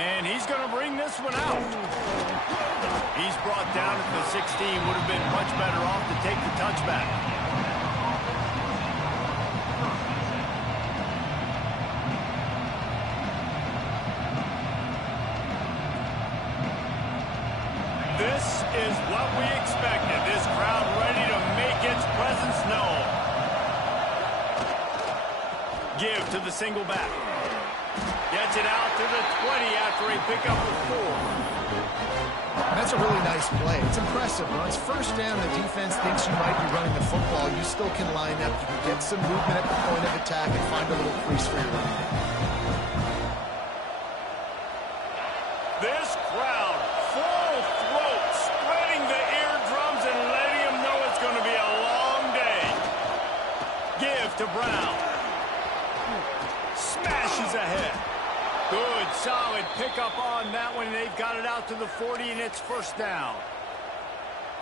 And he's going to bring this one out. He's brought down at the 16. Would have been much better off to take the touchback. This is what we expected. This crowd ready to make its presence known. Give to the single back. Gets it out to the 20 after a pickup of 4. That's a really nice play. It's impressive. When it's first down, the defense thinks you might be running the football. You still can line up. You can get some movement at the point of attack and find a little crease for your running back. This crowd, full throat, spreading the eardrums and letting them know it's going to be a long day. Give to Brown. Smashes ahead. Good, solid pickup on that one. They've got it out to the 40, and it's first down.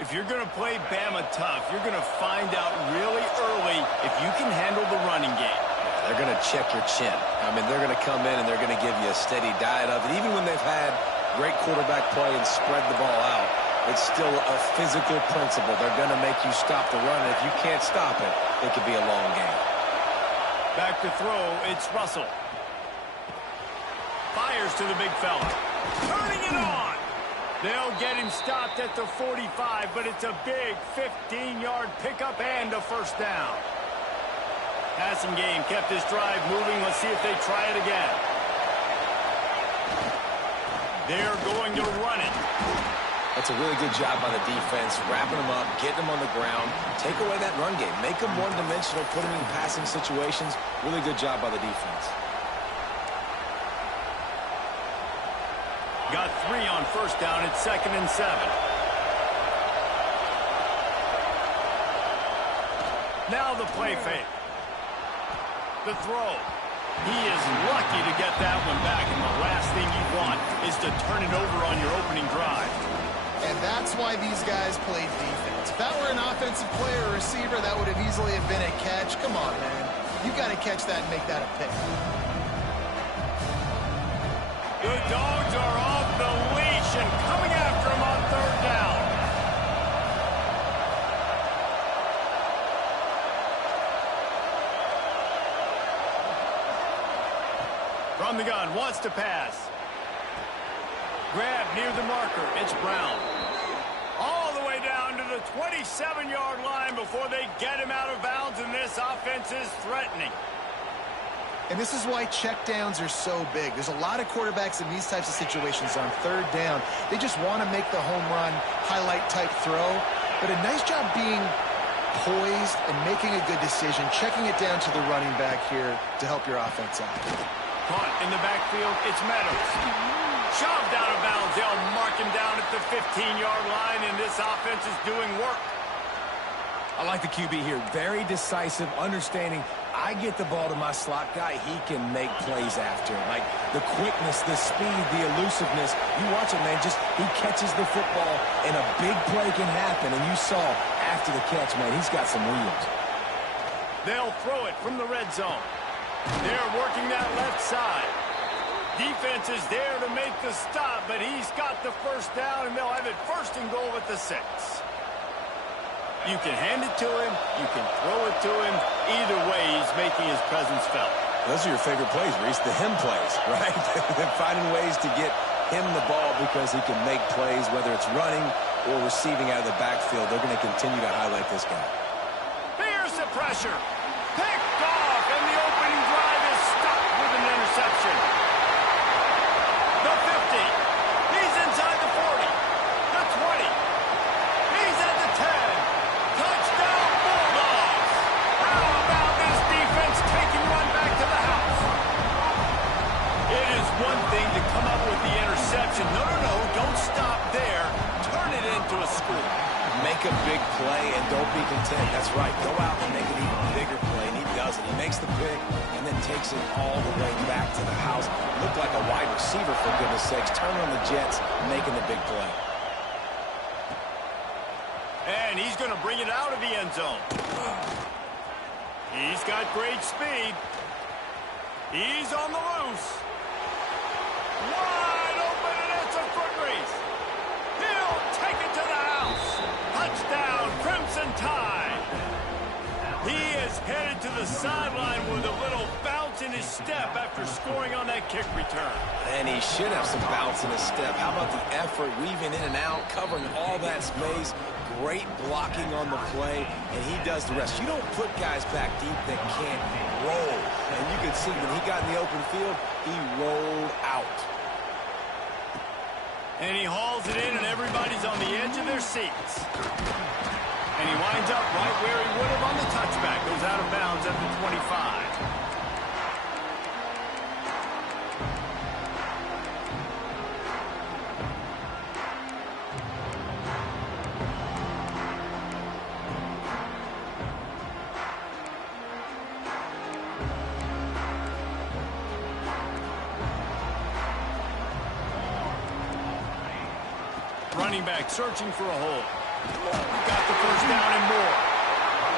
If you're going to play Bama tough, you're going to find out really early if you can handle the running game. They're going to check your chin. I mean, they're going to come in and they're going to give you a steady diet of it. Even when they've had great quarterback play and spread the ball out, it's still a physical principle. They're going to make you stop the run, and if you can't stop it, it could be a long game. Back to throw, it's Russell. Fires to the big fella. Turning it on. They'll get him stopped at the 45, but it's a big 15-yard pickup and a first down. Passing game kept this drive moving. Let's see if they try it again. They're going to run it. That's a really good job by the defense, wrapping them up, getting them on the ground, take away that run game, make them one-dimensional, put them in passing situations. Really good job by the defense. Got 3 on first down. It's 2nd and 7. Now the play fake. The throw. He is lucky to get that one back, and the last thing you want is to turn it over on your opening drive. And that's why these guys played defense. If that were an offensive player or receiver, that would have easily have been a catch. Come on, man. You got to catch that and make that a pick. The Dogs are off the leash and coming after him on 3rd down. From the gun, wants to pass. Grab near the marker. It's Brown. All the way down to the 27-yard line before they get him out of bounds, and this offense is threatening. And this is why checkdowns are so big. There's a lot of quarterbacks in these types of situations on 3rd down. They just want to make the home run, highlight-type throw. But a nice job being poised and making a good decision, checking it down to the running back here to help your offense out. Punt in the backfield, it's Meadows. Shoved out of bounds. They'll mark him down at the 15-yard line, and this offense is doing work. I like the QB here. Very decisive, understanding I get the ball to my slot guy, he can make plays after. Like the quickness, the speed, the elusiveness. You watch it, man, just he catches the football, and a big play can happen. And you saw after the catch, man, he's got some wheels. They'll throw it from the red zone. They're working that left side. Defense is there to make the stop, but he's got the first down, and they'll have it 1st and goal at the 6. You can hand it to him. You can throw it to him. Either way, he's making his presence felt. Those are your favorite plays, Reese, the him plays, right? They're finding ways to get him the ball because he can make plays, whether it's running or receiving out of the backfield. They're going to continue to highlight this guy. Here's the pressure. Picked off, and the opening drive is stopped with an interception. The 50. He's inside the 40. The 20. He's at the 10. Touchdown, Bulldogs. How about this defense taking one back to the house? It is one thing to come up with the interception. No, don't stop there. Turn it into a score. Make a big play and don't be content. That's right. Go out and make an even bigger play, and he does it. He makes the pick and then takes it all the way back to the house. Looked like a wide receiver, for goodness sakes. Turn on the Jets, making the big play. And he's going to bring it out of the end zone. He's got great speed. He's on the loose. Wide is headed to the sideline with a little bounce in his step after scoring on that kick return. And he should have some bounce in his step. How about the effort, weaving in and out, covering all that space, great blocking on the play, and he does the rest. You don't put guys back deep that can't roll. And you can see when he got in the open field, he rolled out. And he hauls it in, and everybody's on the edge of their seats. And he winds up right where he would have on the touchback. Goes out of bounds at the 25. Running back searching for a hole. Got the first down and more.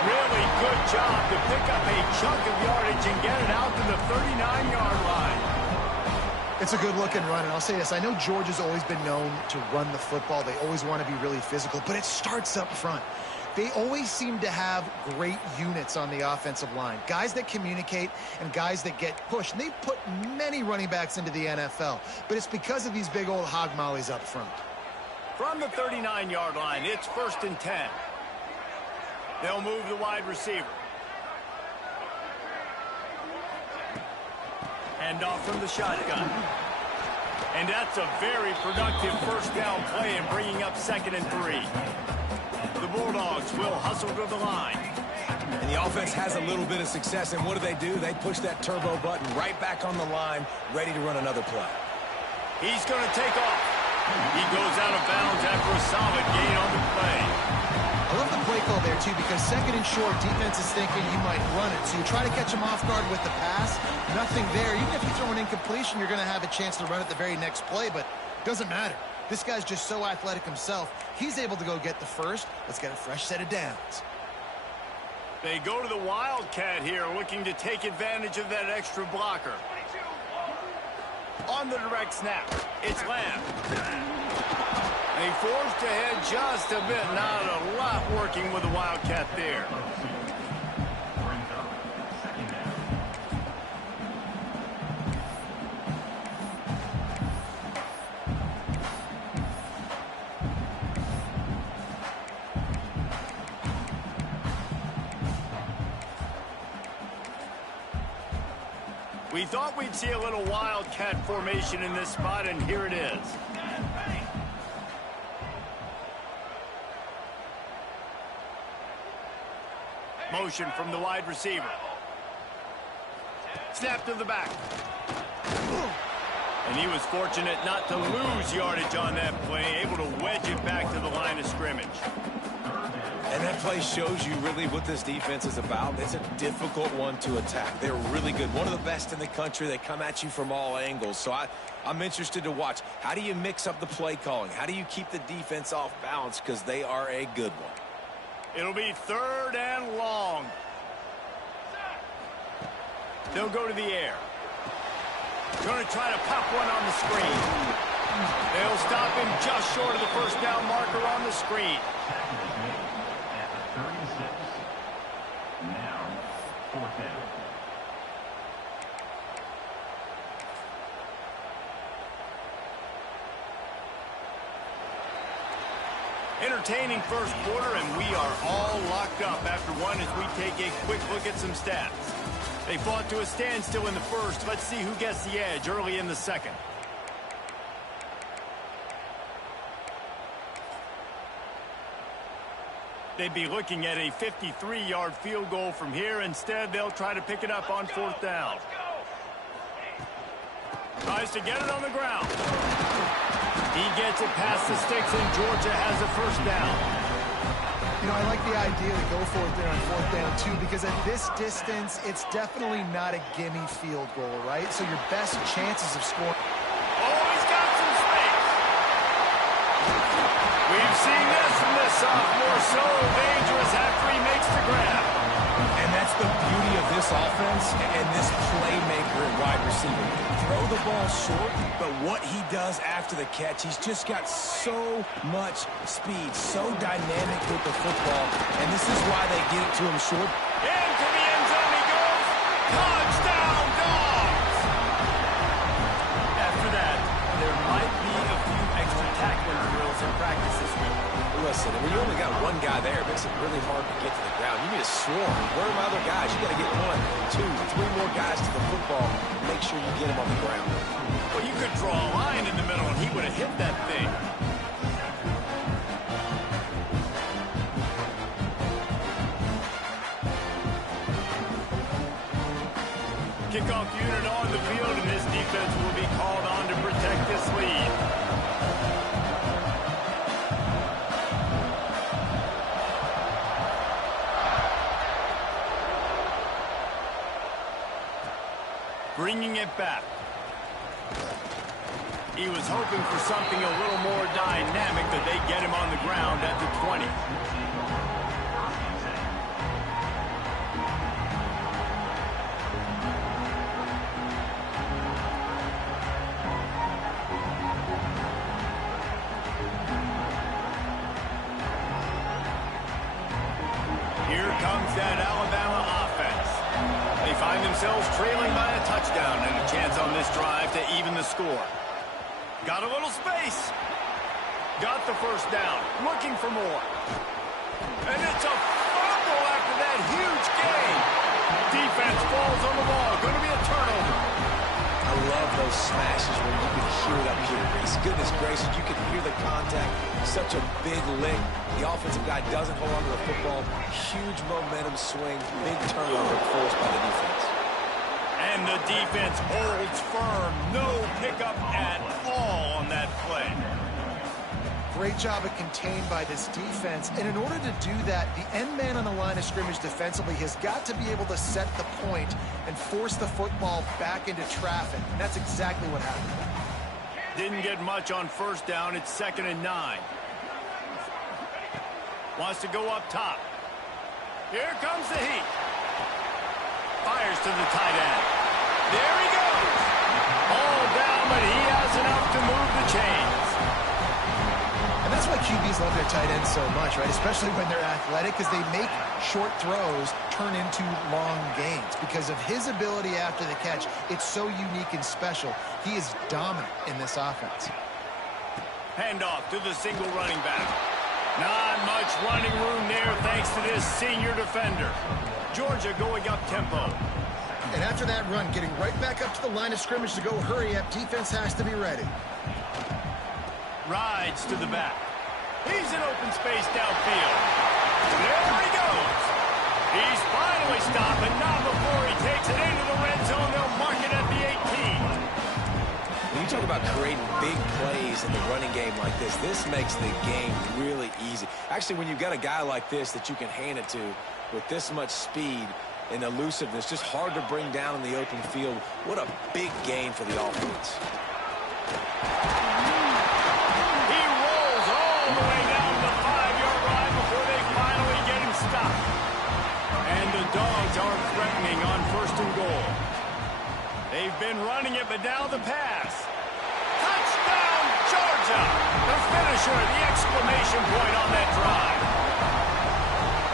Really good job to pick up a chunk of yardage and get it out to the 39-yard line. It's a good-looking run, and I'll say this. I know Georgia's always been known to run the football. They always want to be really physical, but it starts up front. They always seem to have great units on the offensive line. Guys that communicate and guys that get pushed. And they've put many running backs into the NFL, but it's because of these big old hog mollies up front. From the 39-yard line, it's 1st and 10. They'll move the wide receiver. Hand off from the shotgun. And that's a very productive first down play in bringing up 2nd and 3. The Bulldogs will hustle to the line. And the offense has a little bit of success, and what do? They push that turbo button right back on the line, ready to run another play. He's going to take off. He goes out of bounds after a solid gain on the play. I love the play call there, too, because 2nd and short, defense is thinking you might run it. So you try to catch him off guard with the pass. Nothing there. Even if you throw an incompletion, you're going to have a chance to run it the very next play, but it doesn't matter. This guy's just so athletic himself. He's able to go get the first. Let's get a fresh set of downs. They go to the Wildcat here, looking to take advantage of that extra blocker. On the direct snap, it's Lamb. And he forced ahead just a bit. Not a lot working with the Wildcat there. We thought we'd see a little Wildcat formation in this spot, and here it is. Motion from the wide receiver. Snap to the back. And he was fortunate not to lose yardage on that play, able to wedge it back to the line of scrimmage. And that play shows you really what this defense is about. It's a difficult one to attack. They're really good. One of the best in the country. They come at you from all angles. So I'm interested to watch. How do you mix up the play calling? How do you keep the defense off balance? Because they are a good one. It'll be 3rd and long. They'll go to the air. Going to try to pop one on the screen. They'll stop him just short of the first down marker on the screen. Entertaining first quarter, and we are all locked up after one as we take a quick look at some stats. They fought to a standstill in the first. Let's see who gets the edge early in the second. They'd be looking at a 53-yard field goal from here. Instead, they'll try to pick it up on 4th down. Tries to get it on the ground. He gets it past the sticks, and Georgia has a first down. You know, I like the idea to go for it there on 4th down, too, because at this distance, it's definitely not a gimme field goal, right? So your best chances of scoring. Oh, he's got some space. We've seen this from this sophomore. So dangerous after he makes the grab. And that's the beauty of this offense and this playmaker at wide receiver. Throw the ball short, but what he does after the catch, he's just got so much speed, so dynamic with the football, and this is why they get it to him short. Into the Touchdown, Dogs! After that, there might be a few extra tackling drills in practice this week. Listen, when you only got one guy there, it makes it really hard to get to the ground. You need a swarm. Where are my other guys? You got to get 1, 2, 3 more guys to the football. Make sure you get them on the ground. Well, you could draw a line in the middle, and he would have hit that thing. Kickoff unit on the field, and this defense will be called on to protect this lead. Bringing it back. He was hoping for something a little more dynamic, that they get him on the ground at the 20. Here comes that Alabama offense. They find themselves trailing by a touchdown and a chance on this drive to even the score. Got a little space. Got the first down. Looking for more. And it's a fumble after that huge gain. Defense falls on the ball. Going to be a turnover. I love those smashes where you can hear it up here, Reese. Goodness gracious, you can hear the contact. Such a big lick. The offensive guy doesn't hold on to the football. Huge momentum swing. Big turnover forced by the defense. And the defense holds firm. No pickup at all on that play. Great job of contained by this defense. And in order to do that, the end man on the line of scrimmage defensively has got to be able to set the point and force the football back into traffic. And that's exactly what happened. Didn't get much on first down. It's 2nd and 9. Wants to go up top. Here comes the heat. Fires to the tight end. There he goes. All down, but he has enough to move the chains. And that's why QBs love their tight ends so much, right? Especially when they're athletic, because they make short throws turn into long gains. Because of his ability after the catch, it's so unique and special. He is dominant in this offense. Handoff to the single running back. Not much running room there thanks to this senior defender. Georgia going up tempo. And after that run, getting right back up to the line of scrimmage to go hurry up, defense has to be ready. Rides to the back. He's in open space downfield. There he goes. He's finally stopped, but not before he takes it into the red zone. They'll mark it at the 18. When you talk about creating big plays in the running game like this makes the game really easy. Actually, when you've got a guy like this that you can hand it to with this much speed and elusiveness, just hard to bring down in the open field. What a big gain for the offense. He rolls all the way down the 5-yard line before they finally get him stopped. And the Dogs are threatening on 1st and goal. They've been running it, but now the pass. Touchdown, Georgia! The finisher, the exclamation point on that drive.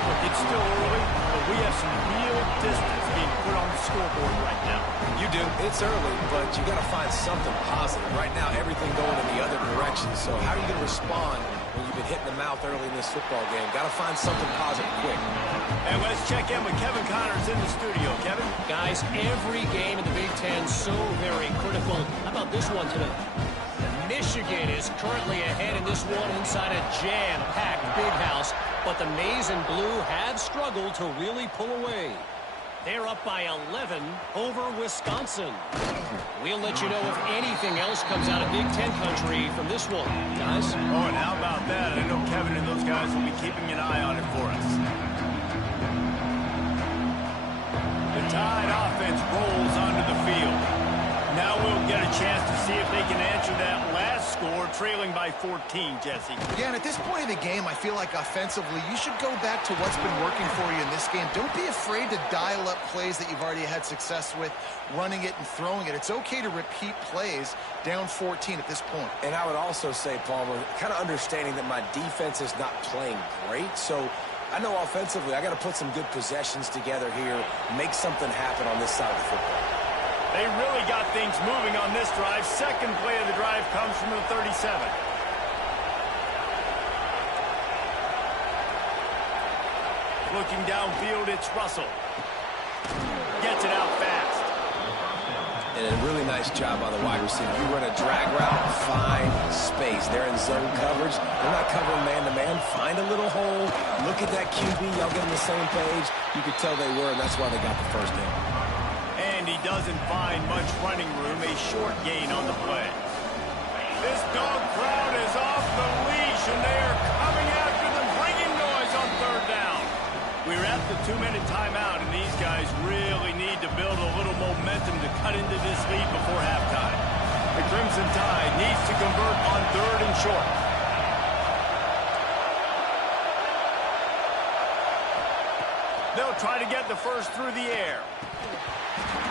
Look, it's still early, but we have some real distance being put on the scoreboard right now. You do. It's early, but you got to find something positive. Right now, everything going in the other direction. So how are you going to respond when you've been hit in the mouth early in this football game? Got to find something positive quick. And let's check in with Kevin Connors in the studio. Kevin? Guys, every game in the Big Ten so very critical. How about this one today? Michigan is currently ahead in this one inside a jam-packed big house, but the Maize and Blue have struggled to really pull away. They're up by 11 over Wisconsin. We'll let you know if anything else comes out of Big Ten country from this one, guys. Oh, and how about that? I know Kevin and those guys will be keeping an eye on it for us. The Tide offense rolls onto the field. Now we'll get a chance to see if they can answer that last score, trailing by 14, Jesse. Yeah, and at this point of the game, I feel like offensively, you should go back to what's been working for you in this game. Don't be afraid to dial up plays that you've already had success with, running it and throwing it. It's okay to repeat plays down 14 at this point. And I would also say, Palmer, kind of understanding that my defense is not playing great, so I know offensively I got to put some good possessions together here, make something happen on this side of the football. They really got things moving on this drive. Second play of the drive comes from the 37. Looking downfield, it's Russell. Gets it out fast. And a really nice job by the wide receiver. You run a drag route, find space. They're in zone coverage. They're not covering man-to-man. Find a little hole. Look at that QB. Y'all get on the same page. You could tell they were, and that's why they got the first down. And he doesn't find much running room. A short gain on the play. This dog crowd is off the leash, and they are coming after them, bringing noise on third down. We're at the 2-minute timeout, and these guys really need to build a little momentum to cut into this lead before halftime. The Crimson Tide needs to convert on third and short. They'll try to get the first through the air.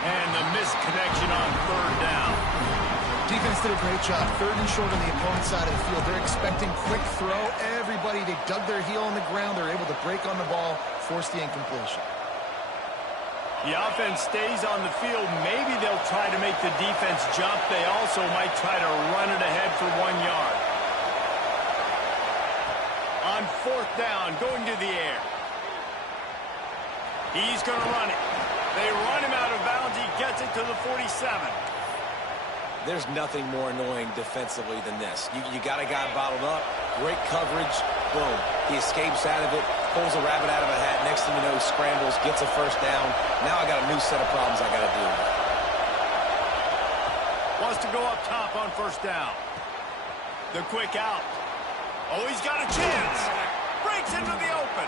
And the missed connection on third down. Defense did a great job. Third and short on the opponent's side of the field. They're expecting quick throw. Everybody, they dug their heel on the ground. They're able to break on the ball, force the incompletion. The offense stays on the field. Maybe they'll try to make the defense jump. They also might try to run it ahead for 1 yard. On fourth down, going to the air. He's going to run it. They run him out of bounds. He gets it to the 47. There's nothing more annoying defensively than this. You got a guy bottled up, great coverage, boom. He escapes out of it, pulls a rabbit out of a hat. Next thing you know, he scrambles, gets a first down. Now I got a new set of problems I got to deal with. Wants to go up top on first down. The quick out. Oh, he's got a chance. Breaks into the open.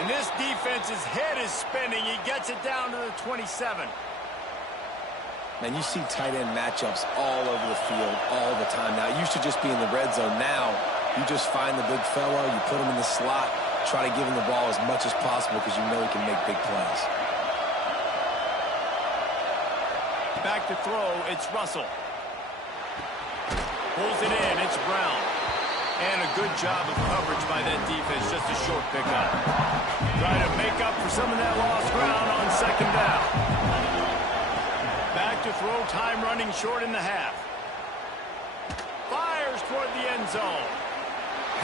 And this defense's head is spinning. He gets it down to the 27. Man, you see tight end matchups all over the field all the time. Now, it used to just be in the red zone. Now, you just find the big fellow, you put him in the slot, try to give him the ball as much as possible because you know he can make big plays. Back to throw, it's Russell. Pulls it in, it's Brown. And a good job of coverage by that defense, just a short pickup. Try to make up for some of that lost ground on second down. Back to throw, time running short in the half. Fires toward the end zone.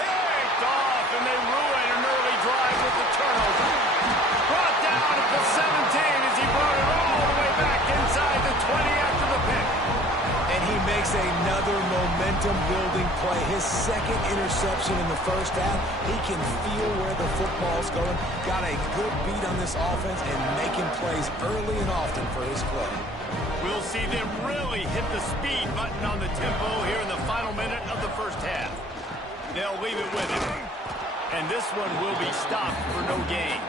Picked off, and they ruin an early drive with the turnover. Brought down at the 17 as he brought it all the way back inside the 20 after the pick. And he makes another momentum-building play. His second interception in the first half. He can feel where the football's going. Got a good beat on this offense and making plays early and often for his club. We'll see them really hit the speed button on the tempo here in the final minute of the first half. They'll leave it with him. And this one will be stopped for no gain.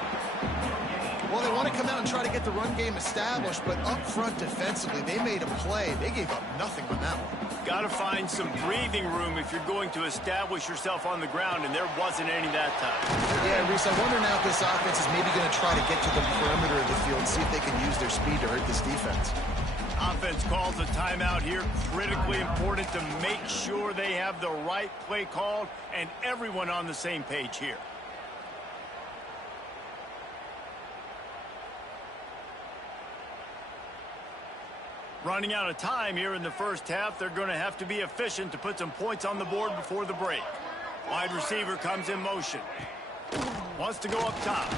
Well, they want to come out and try to get the run game established, but up front defensively, they made a play. They gave up nothing on that one. Got to find some breathing room if you're going to establish yourself on the ground, and there wasn't any that time. Yeah, Reese, I wonder now if this offense is maybe going to try to get to the perimeter of the field and see if they can use their speed to hurt this defense. Offense calls a timeout here. Critically important to make sure they have the right play called and everyone on the same page here. Running out of time here in the first half. They're going to have to be efficient to put some points on the board before the break. Wide receiver comes in motion. Wants to go up top.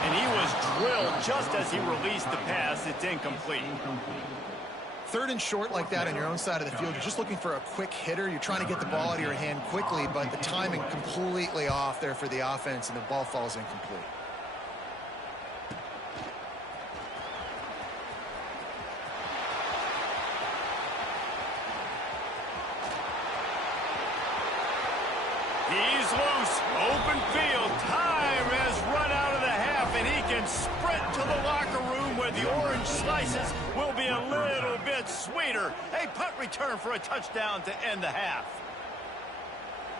And he was drilled just as he released the pass. It's incomplete. Third and short like that on your own side of the field, you're just looking for a quick hitter. You're trying to get the ball out of your hand quickly, but the timing completely off there for the offense, and the ball falls incomplete. He's loose. Open field. Time has run out of the half, and he can sprint to the locker room where the orange slices will be a little bit sweeter. A punt return for a touchdown to end the half.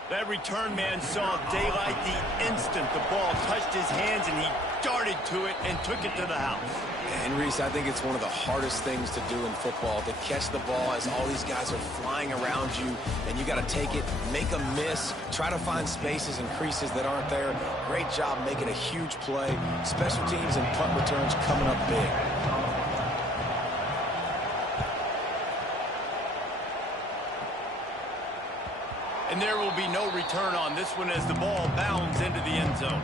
That return man saw daylight the instant the ball touched his hands, and he darted to it and took it to the house. And Reese, I think it's one of the hardest things to do in football, to catch the ball as all these guys are flying around you, and you got to take it, make a miss, try to find spaces and creases that aren't there. Great job making a huge play. Special teams and punt returns coming up big. And there will be no return on this one as the ball bounds into the end zone.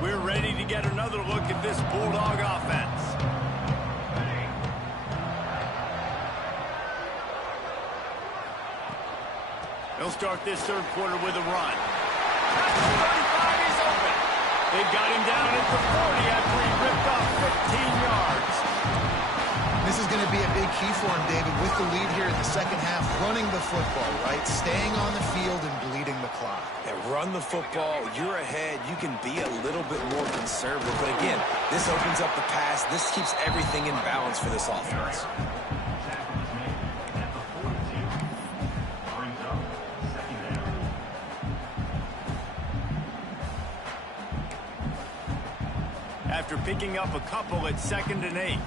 We're ready to get another look at this Bulldog offense. They'll start this third quarter with a run. They've got him down at the 40 after he ripped off 15 yards. This is going to be a big key for him, David, with the lead here in the second half, running the football, right? Staying on the field and bleeding the clock. Yeah, run the football. You're ahead. You can be a little bit more conservative. But again, this opens up the pass. This keeps everything in balance for this offense. After picking up a couple at 2nd and 8.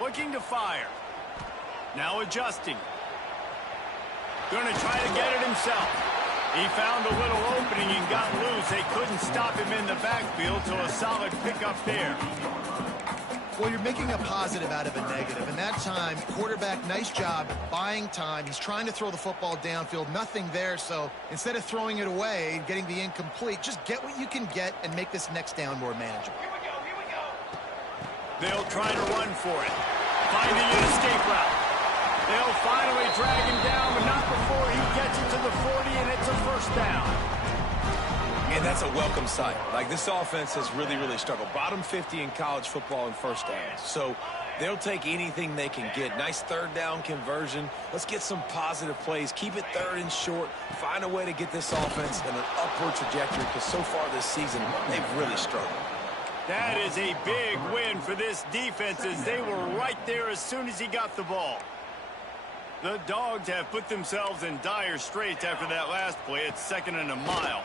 Looking to fire. Now adjusting. Going to try to get it himself. He found a little opening and got loose. They couldn't stop him in the backfield, so a solid pickup there. Well, you're making a positive out of a negative. And that time, quarterback, nice job buying time. He's trying to throw the football downfield. Nothing there, so instead of throwing it away and getting the incomplete, just get what you can get and make this next down more manageable. Here we go. They'll try to run for it. Finding an escape route. They'll finally drag him down, but not before he gets it to the 40, and it's a first down. And that's a welcome sight. Like, this offense has really, really struggled. Bottom 50 in college football in first downs. So they'll take anything they can get. Nice third down conversion. Let's get some positive plays. Keep it third and short. Find a way to get this offense in an upward trajectory, because so far this season, they've really struggled. That is a big win for this defense, as they were right there as soon as he got the ball. The Dogs have put themselves in dire straits after that last play. It's 2nd and a mile.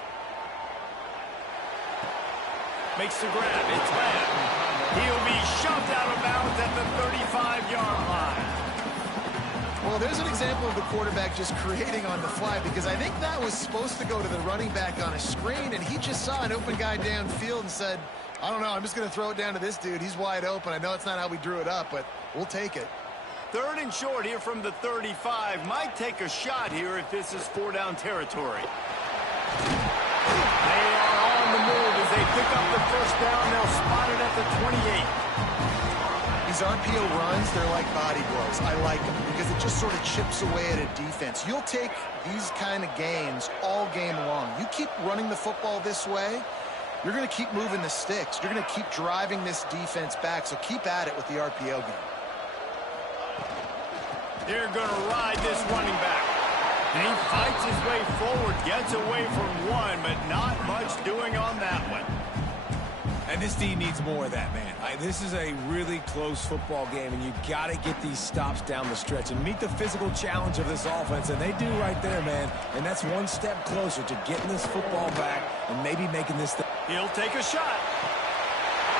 Makes the grab. It's Lamb. He'll be shoved out of bounds at the 35-yard line. Well, there's an example of the quarterback just creating on the fly, because I think that was supposed to go to the running back on a screen, and he just saw an open guy downfield and said, I don't know, I'm just going to throw it down to this dude. He's wide open. I know it's not how we drew it up, but we'll take it. 3rd and short here from the 35. Might take a shot here if this is 4-down territory. They are on the move as they pick up the first down. They'll spot it at the 28. These RPO runs, they're like body blows. I like them because it just sort of chips away at a defense. You'll take these kind of gains all game long. You keep running the football this way, you're going to keep moving the sticks. You're going to keep driving this defense back, so keep at it with the RPO game. They're going to ride this running back. And he fights his way forward, gets away from one, but not much doing on that one. And this D needs more of that, man. This is a really close football game, and you got to get these stops down the stretch and meet the physical challenge of this offense, and they do right there, man. And that's one step closer to getting this football back and maybe making this thing. He'll take a shot.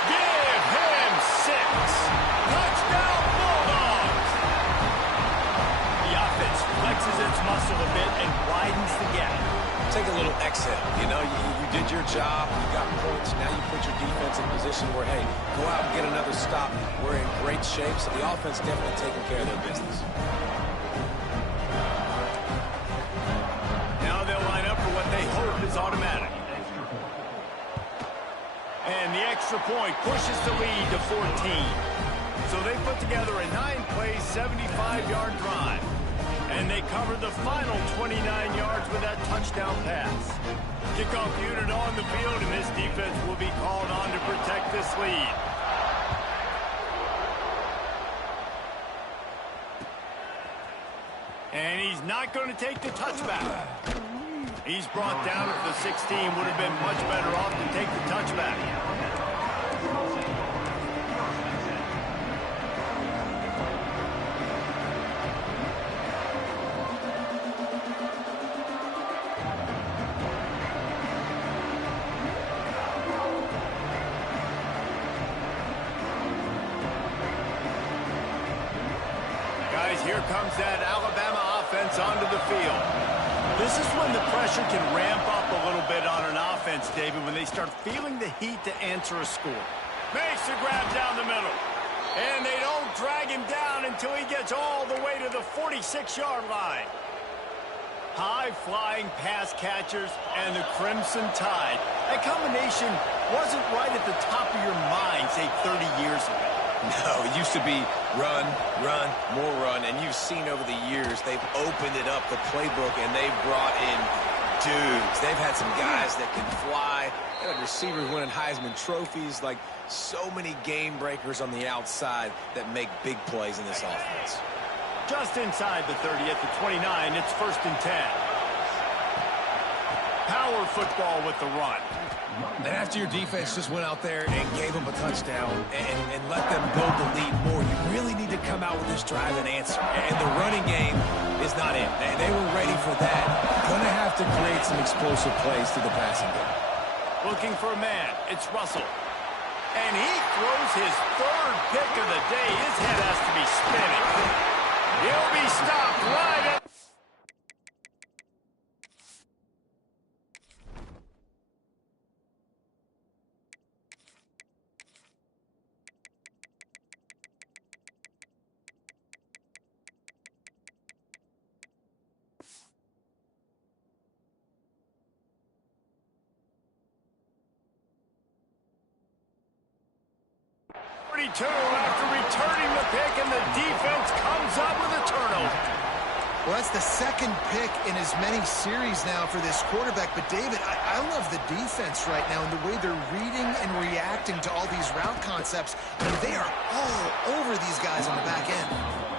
Give him 6. Touchdown, Bulldogs! The offense flexes its muscle a bit and widens the gap. Take a little exhale. You know, you did your job. You got points. Now you put your defense in position where, hey, go out and get another stop. We're in great shape, so the offense definitely taking care of their business. Now they'll line up for what they hope is automatic. And the extra point pushes the lead to 14. So they put together a 9-play, 75-yard drive. And they covered the final 29 yards with that touchdown pass. Kickoff unit on the field, and this defense will be called on to protect this lead. And he's not going to take the touchback. He's brought down at the 16. Would have been much better off to take the touchback. Guys, here comes that Alabama offense onto the field. This is when the pressure can ramp up a little bit on an offense, David, when they start feeling the heat to answer a score. Makes the grab down the middle. And they don't drag him down until he gets all the way to the 46-yard line. High-flying pass catchers and the Crimson Tide. That combination wasn't right at the top of your mind, say, 30 years ago. No, it used to be run, run, more run, and you've seen over the years they've opened it up, the playbook, and they've brought in dudes. They've had some guys that can fly. They had receivers winning Heisman trophies, like so many game breakers on the outside that make big plays in this offense. Just inside the 30 at the 29, it's 1st and 10. Power football with the run. And after your defense just went out there and gave them a touchdown and let them build the lead more, you really need to come out with this drive and answer. And the running game is not in. They were ready for that. Going to have to create some explosive plays through the passing game. Looking for a man. It's Russell. And he throws his 3rd pick of the day. His head has to be spinning. He'll be stopped right at... after returning the pick, and the defense comes up with a turnover. Well, that's the 2nd pick in as many series now for this quarterback. But, David, I love the defense right now and the way they're reading and reacting to all these route concepts. I mean, they are all over these guys on the back end.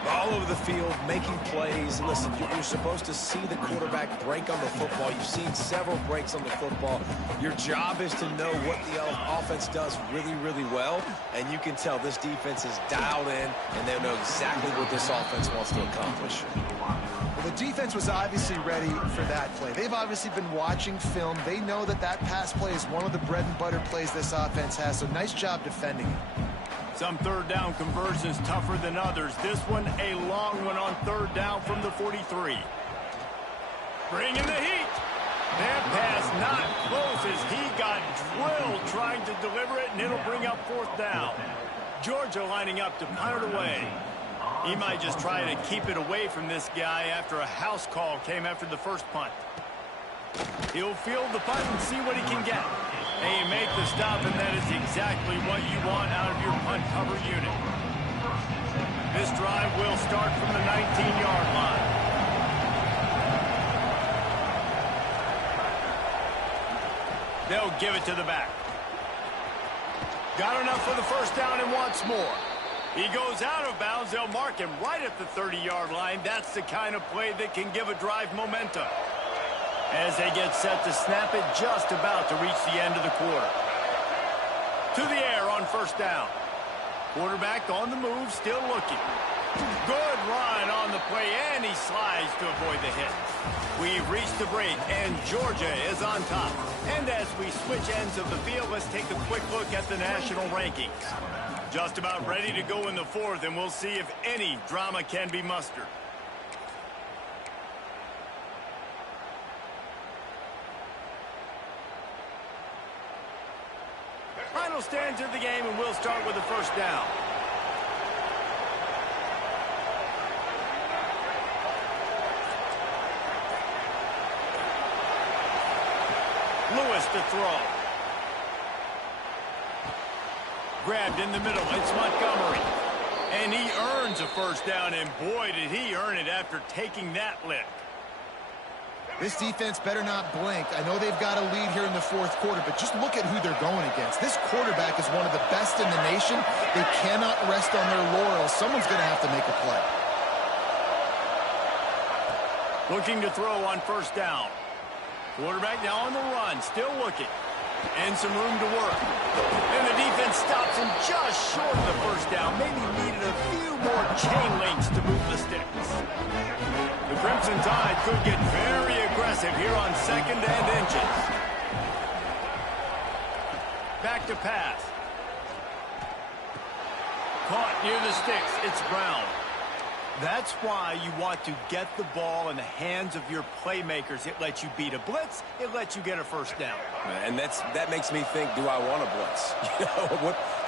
All over the field, making plays. Listen, you're supposed to see the quarterback break on the football. You've seen several breaks on the football. Your job is to know what the offense does really, really well, and you can tell this defense is dialed in, and they know exactly what this offense wants to accomplish. Well, the defense was obviously ready for that play. They've obviously been watching film. They know that that pass play is one of the bread and butter plays this offense has, so nice job defending it. Some 3rd down conversions tougher than others. This one, a long one on 3rd down from the 43. Bringing the heat. That pass not close as he got drilled trying to deliver it, and it'll bring up 4th down. Georgia lining up to punt it away. He might just try to keep it away from this guy after a house call came after the first punt. He'll field the punt and see what he can get. And you make the stop, and that is exactly what you want out of your punt cover unit. This drive will start from the 19-yard line. They'll give it to the back. Got enough for the 1st down and wants more. He goes out of bounds. They'll mark him right at the 30-yard line. That's the kind of play that can give a drive momentum. As they get set to snap it, just about to reach the end of the quarter. To the air on 1st down. Quarterback on the move, still looking. Good run on the play, and he slides to avoid the hit. We've reached the break, and Georgia is on top. And as we switch ends of the field, let's take a quick look at the national rankings. Just about ready to go in the 4th, and we'll see if any drama can be mustered. Final stands of the game, and we'll start with the 1st down. Lewis to throw. Grabbed in the middle. It's Montgomery. And he earns a 1st down, and boy, did he earn it after taking that lick. This defense better not blink. I know they've got a lead here in the 4th quarter, but just look at who they're going against. This quarterback is one of the best in the nation. They cannot rest on their laurels. Someone's going to have to make a play. Looking to throw on first down. Quarterback now on the run, still looking. And some room to work. And the defense stops him just short of the first down. Maybe needed a few more chain links to move the sticks. The Crimson Tide could get very aggressive here on second and inches. Back to pass. Caught near the sticks. It's Brown. That's why you want to get the ball in the hands of your playmakers. It lets you beat a blitz. It lets you get a first down. And that makes me think, do I want a blitz?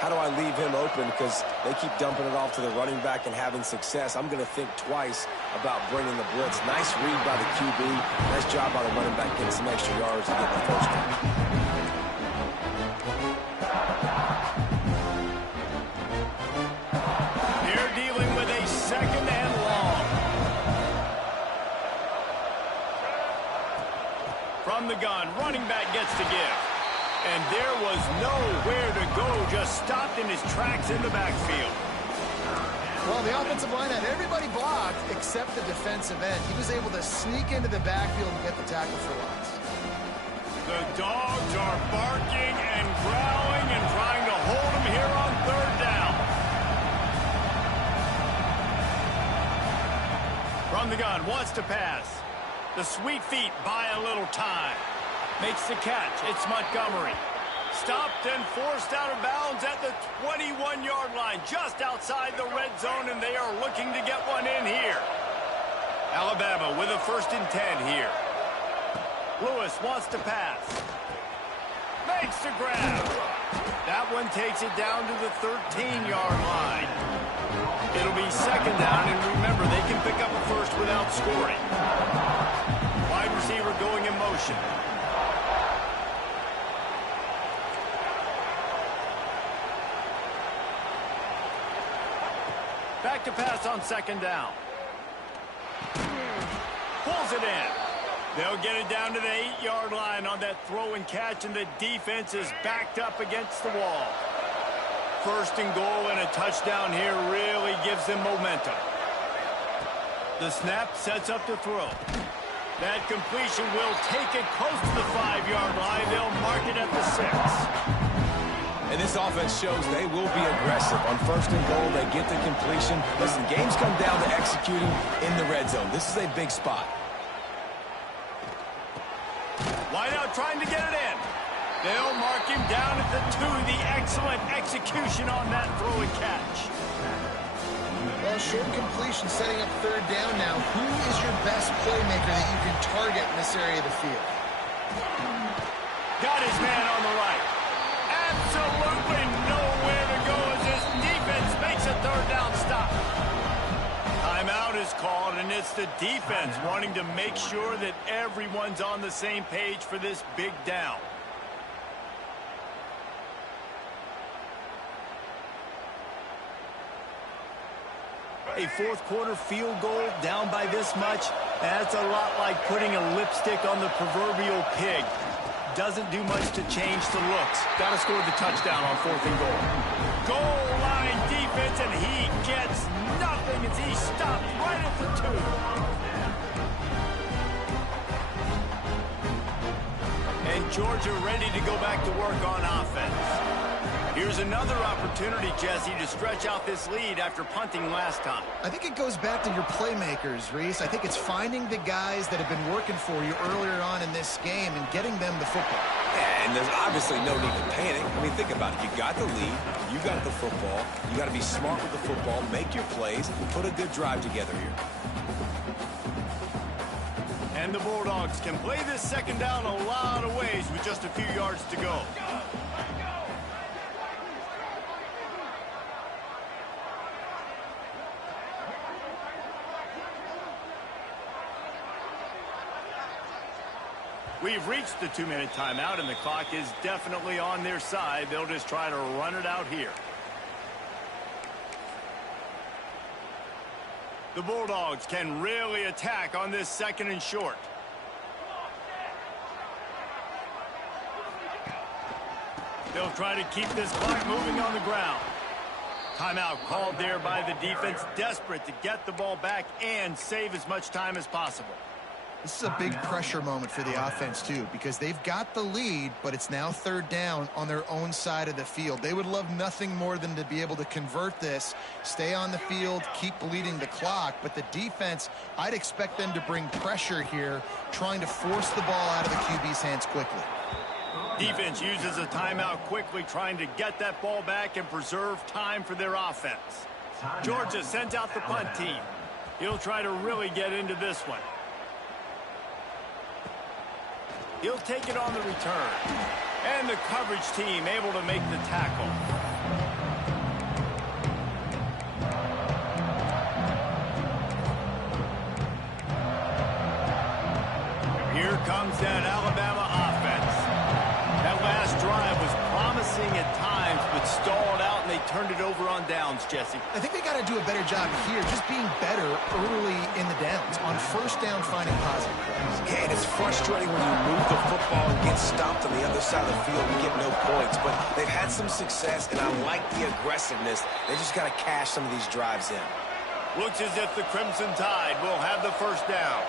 How do I leave him open? Because they keep dumping it off to the running back and having success. I'm going to think twice about bringing the blitz. Nice read by the QB. Nice job by the running back getting some extra yards and getting the first down. From the gun, running back gets to give. And there was nowhere to go, just stopped in his tracks in the backfield. Well, the offensive line had everybody blocked except the defensive end. He was able to sneak into the backfield and get the tackle for loss. The dogs are barking and growling and trying to hold him here on third down. From the gun, wants to pass. The sweet feet buy a little time. Makes the catch. It's Montgomery. Stopped and forced out of bounds at the 21-yard line, just outside the red zone, and they are looking to get one in here. Alabama with a 1st and 10 here. Lewis wants to pass. Makes the grab. That one takes it down to the 13-yard line. It'll be 2nd down, and remember, they can pick up a first without scoring. Wide receiver going in motion. Back to pass on 2nd down. Pulls it in. They'll get it down to the 8-yard line on that throw and catch, and the defense is backed up against the wall. 1st and goal and a touchdown here really gives them momentum. The snap sets up to throw. That completion will take it close to the 5-yard line. They'll mark it at the 6. And this offense shows they will be aggressive. On 1st and goal, they get the completion. Listen, games come down to executing in the red zone. This is a big spot. Wide out trying to get it in. They'll mark him down at the 2. The excellent execution on that throw and catch. Well, short completion setting up 3rd down now. Who is your best playmaker that you can target in this area of the field? Got his man on the right. Absolutely nowhere to go as this defense makes a 3rd down stop. Timeout is called, and it's the defense wanting to make sure that everyone's on the same page for this big down. A 4th quarter field goal down by this much, that's a lot like putting a lipstick on the proverbial pig. Doesn't do much to change the looks. Got to score the touchdown on 4th and goal. Goal line defense, and he gets nothing as he stopped right at the 2. And Georgia ready to go back to work on offense. Here's another opportunity, Jesse, to stretch out this lead after punting last time. I think it goes back to your playmakers, Reese. I think it's finding the guys that have been working for you earlier on in this game and getting them the football. Yeah, and there's obviously no need to panic. I mean, think about it. You got the lead. You got the football. You got to be smart with the football, make your plays, and put a good drive together here. And the Bulldogs can play this 2nd down a lot of ways with just a few yards to go. We've reached the 2-minute timeout, and the clock is definitely on their side. They'll just try to run it out here. The Bulldogs can really attack on this 2nd and short. They'll try to keep this clock moving on the ground. Timeout called there by the defense, desperate to get the ball back and save as much time as possible. This is a big pressure moment for the offense, too, because they've got the lead, but it's now third down on their own side of the field. They would love nothing more than to be able to convert this, stay on the field, keep bleeding the clock. But the defense, I'd expect them to bring pressure here, trying to force the ball out of the QB's hands quickly. Defense uses a timeout quickly, trying to get that ball back and preserve time for their offense. Georgia sends out the punt team. He'll try to really get into this one. He'll take it on the return. And the coverage team able to make the tackle. Here comes that Alabama offense. That last drive was promising at times, but stalled out, and they turned it over on downs, Jesse. I think they got to do a better job here, just being better early in the downs. On first down, finding positive plays. Yeah, and it's frustrating when you move the football and get stopped on the other side of the field and get no points. But they've had some success, and I like the aggressiveness. They just got to cash some of these drives in. Looks as if the Crimson Tide will have the first down.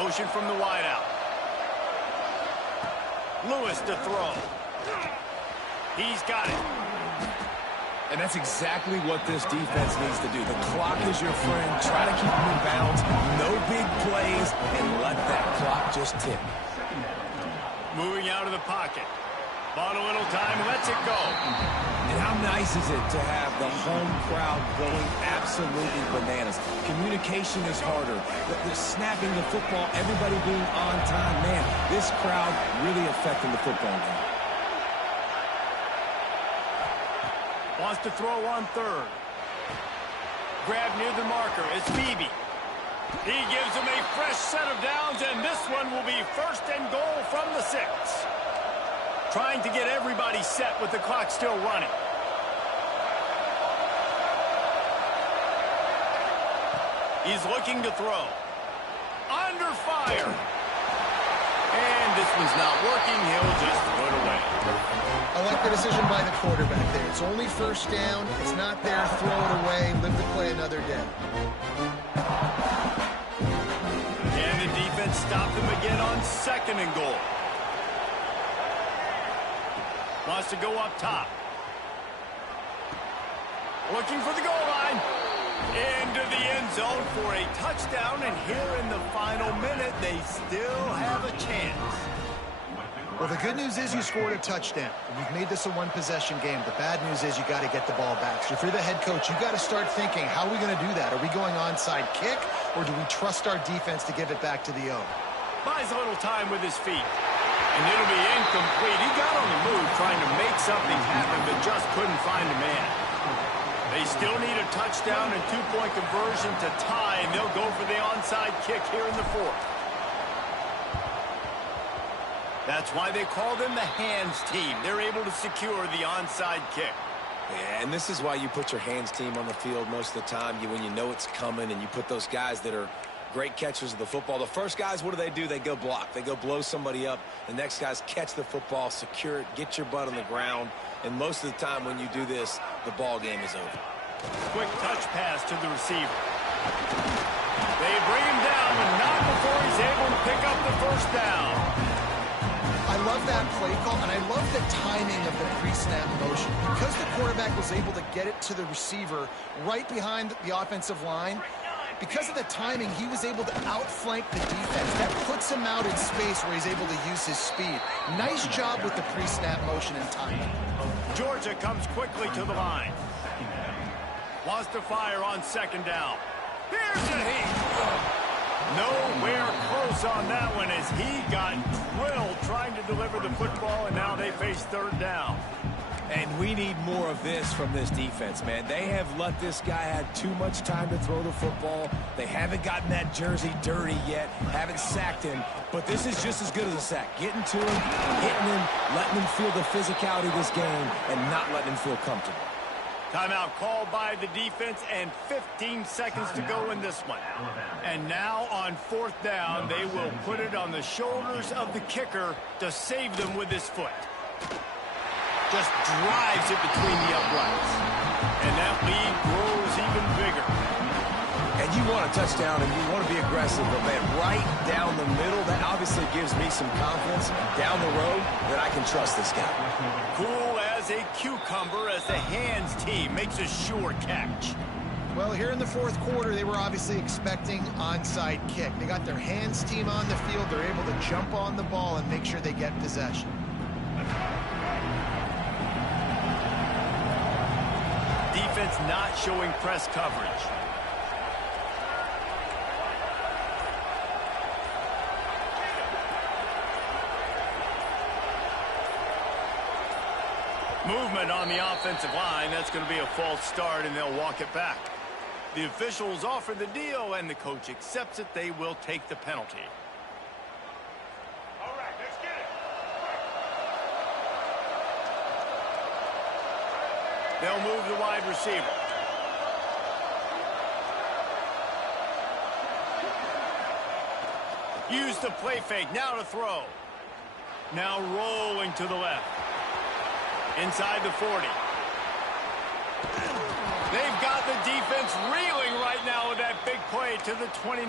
Motion from the wideout. Lewis to throw. He's got it. And that's exactly what this defense needs to do. The clock is your friend. Try to keep them in bounds. No big plays, and let that clock just tick. Moving out of the pocket. Bought a little time, lets it go. And how nice is it to have the home crowd going absolutely bananas? Communication is harder. The snapping the football, everybody being on time. Man, this crowd really affecting the football game. Wants to throw on third. Grab near the marker is Phoebe. He gives him a fresh set of downs, and this one will be first and goal from the 6. Trying to get everybody set with the clock still running. He's looking to throw. Under fire. And this one's not working. He'll just throw it away. I like the decision by the quarterback there. It's only first down. It's not there. Throw it away. Live to play another day. And the defense stopped him again on second and goal. Wants to go up top. Looking for the goal line. Into the end zone for a touchdown. And here in the final minute, they still have a chance. Well, the good news is you scored a touchdown. You've made this a one-possession game. The bad news is you got to get the ball back. So if you're the head coach, you got to start thinking, how are we going to do that? Are we going onside kick, or do we trust our defense to give it back to the O? Buys a little time with his feet. And it'll be incomplete. He got on the move trying to make something happen, but just couldn't find a man. They still need a touchdown and two-point conversion to tie, and they'll go for the onside kick here in the 4th. That's why they call them the hands team. They're able to secure the onside kick. Yeah, and this is why you put your hands team on the field most of the time. When you know it's coming, and you put those guys that are great catchers of the football. The first guys, what do? They go block. They go blow somebody up. The next guys catch the football, secure it, get your butt on the ground. And most of the time when you do this, the ball game is over. Quick touch pass to the receiver. They bring him down, but not before he's able to pick up the first down. I love that play call, and I love the timing of the pre-snap motion. Because the quarterback was able to get it to the receiver right behind the offensive line, because of the timing, he was able to outflank the defense. That puts him out in space where he's able to use his speed. Nice job with the pre-snap motion and timing. Georgia comes quickly to the line. Wants to fire on second down. Here's a heat. Nowhere close on that one as he got drilled trying to deliver the football, and now they face third down. And we need more of this from this defense, man. They have let this guy have too much time to throw the football. They haven't gotten that jersey dirty yet, haven't sacked him. But this is just as good as a sack. Getting to him, hitting him, letting him feel the physicality of this game, and not letting him feel comfortable. Timeout called by the defense, and 15 seconds to go in this one. And now on fourth down, they will put it on the shoulders of the kicker to save them with his foot. Just drives it between the uprights. And that lead grows even bigger. you want a touchdown and you want to be aggressive, but, man, right down the middle, that obviously gives me some confidence down the road that I can trust this guy. Cool as a cucumber as the hands team makes a sure catch. Well, here in the fourth quarter, they were obviously expecting onside kick. They got their hands team on the field. They're able to jump on the ball and make sure they get possession. Defense not showing press coverage. Movement on the offensive line. That's going to be a false start, and they'll walk it back. The officials offer the deal, and the coach accepts it. They will take the penalty. All right, let's get it. They'll move the wide receiver. Use the play fake. Now to throw. Now rolling to the left. Inside the 40. They've got the defense reeling right now with that big play to the 29.